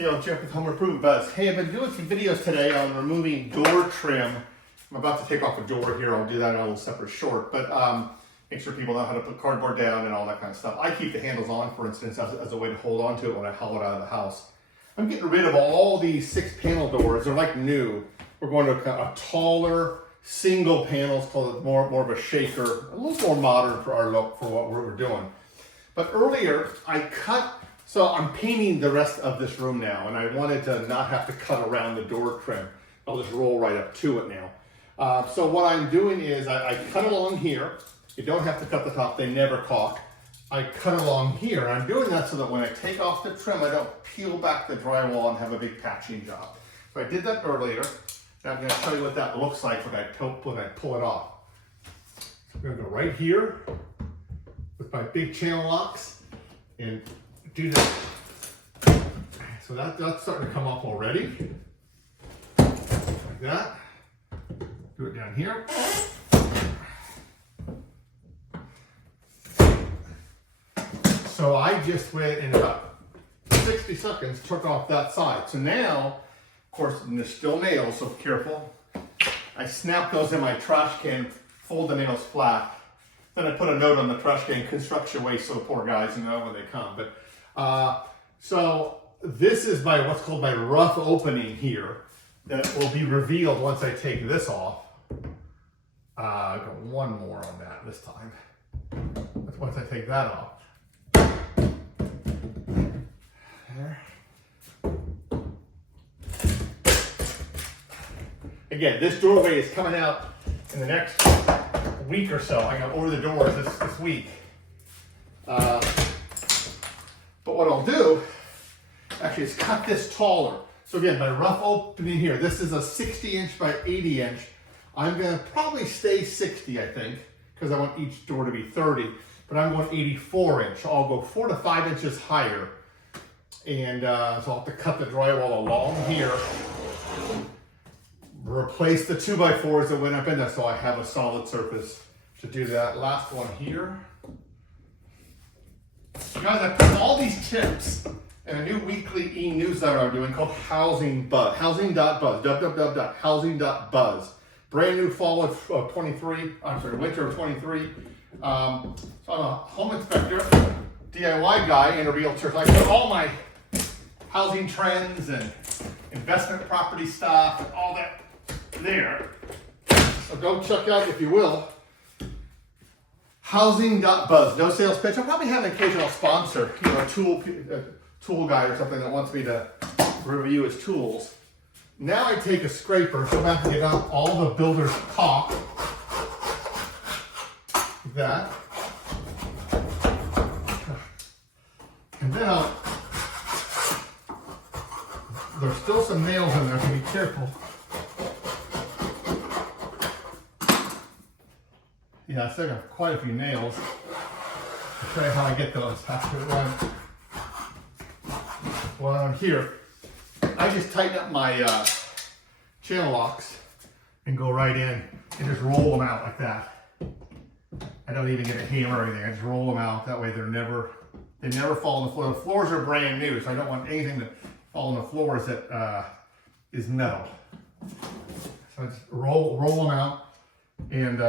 Jeff with Home Improvement Buzz. Hey, I've been doing some videos today on removing door trim. I'm about to take off a door here. I'll do that in a little separate short, but make sure people know how to put cardboard down and all that kind of stuff. I keep the handles on, for instance, as a way to hold on to it when I haul it out of the house. I'm getting rid of all these 6-panel doors. They're like new. We're going to a taller single panels, called it more of a shaker, a little more modern for our look for what we're doing. But earlier I cut. So I'm painting the rest of this room now, and I wanted to not have to cut around the door trim. I'll just roll right up to it now. So what I'm doing is I cut along here. You don't have to cut the top, they never caulk. I cut along here. I'm doing that so that when I take off the trim, I don't peel back the drywall and have a big patching job. So I did that earlier. Now I'm going to show you what that looks like when I pull it off. So I'm going to go right here with my big channel locks and do that. So that's starting to come off already. Like that. Do it down here. So I just went in about 60 seconds, took off that side. So now, of course, there's still nails, so careful. I snap those in my trash can, fold the nails flat. Then I put a note on the trash can, construction waste, so the poor guys know when they come. But so this is what's called my rough opening here that will be revealed once I take this off. I got one more on that this time. That's once I take that off. There. Again, this doorway is coming out in the next week or so. I got over the doors this week. But what I'll do, actually, is cut this taller. So again, my rough opening here, this is a 60-inch by 80-inch. I'm going to probably stay 60, I think, because I want each door to be 30. But I'm going 84-inch. So I'll go 4 to 5 inches higher. And so I'll have to cut the drywall along here. Replace the 2x4s that went up in there so I have a solid surface to do that. Last one here. Guys, I put all these tips in a new weekly e-newsletter I'm doing called Housing Buzz. Housing.buzz. www.housing.buzz. Brand new fall of 23. I'm sorry, winter of 23. So I'm a home inspector, DIY guy, and a realtor. So I put all my housing trends and investment property stuff and all that there. So go check out, if you will, Housing.buzz. No sales pitch. I'll probably have an occasional sponsor, a tool guy or something that wants me to review his tools. Now I take a scraper, go back and get out all the builder's caulk. Like that. And then there's still some nails in there, so be careful. Yeah, I still got quite a few nails. I'll show you how I get those after while I'm here. I just tighten up my channel locks and go right in and just roll them out like that. I don't even get a hammer or anything. I just roll them out. That way they never fall on the floor. The floors are brand new, so I don't want anything to fall on the floors that is metal. So I just roll them out and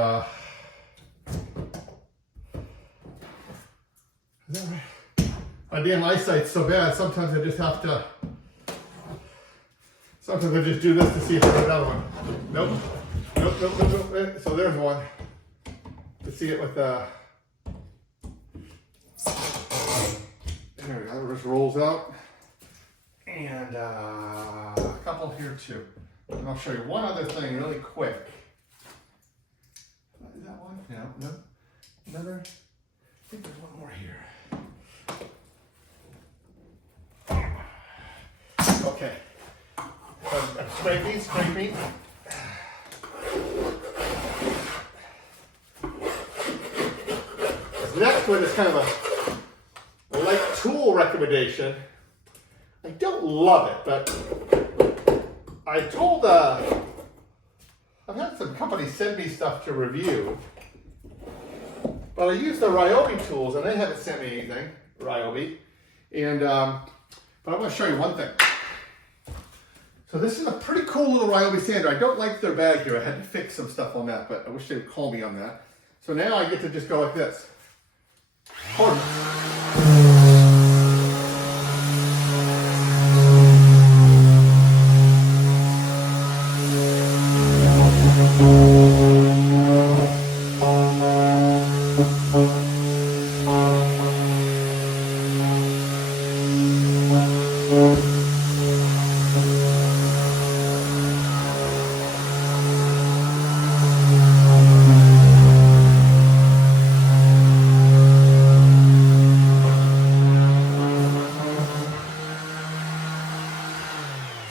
is that right? My damn eyesight's so bad, sometimes I just have to, sometimes I just do this to see if there's another one. Nope. So there's one. To see it with there we go, it just rolls out. And a couple here too. And I'll show you one other thing really quick. Is that one? No. Another? I think there's one more here. Okay. I'm scraping. This next one is kind of a light tool recommendation. I don't love it, but I told, I've had some companies send me stuff to review, but I use the Ryobi tools and they haven't sent me anything, Ryobi. And, but I want to show you one thing. So this is a pretty cool little Ryobi sander. I don't like their bag here. I had to fix some stuff on that, but I wish they would call me on that. So now I get to just go like this.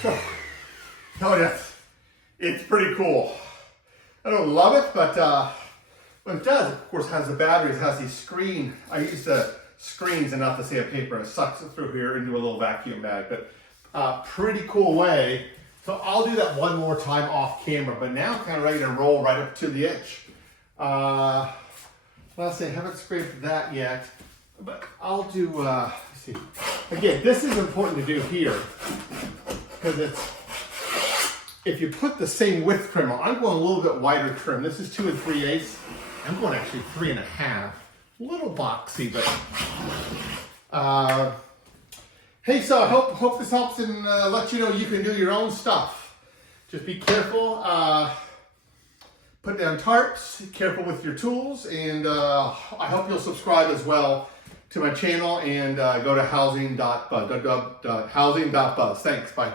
So, oh yes, it's pretty cool. I don't love it, but what it does, of course, has the batteries, has these screen. I use the screens and not the sandpaper. It sucks it through here into a little vacuum bag, but pretty cool way. So I'll do that one more time off camera, but now I'm kind of ready to roll right up to the edge. Let's say I haven't scraped that yet, but I'll do, let's see. Again, this is important to do here, because if you put the same width trim on, I'm going a little bit wider trim. This is 2 3/8. I'm going actually 3 1/2. A little boxy, but hey, so I hope this helps and let you know you can do your own stuff. Just be careful. Put down tarps. Careful with your tools, and I hope you'll subscribe as well to my channel and go to housing.buzz. Thanks. Bye.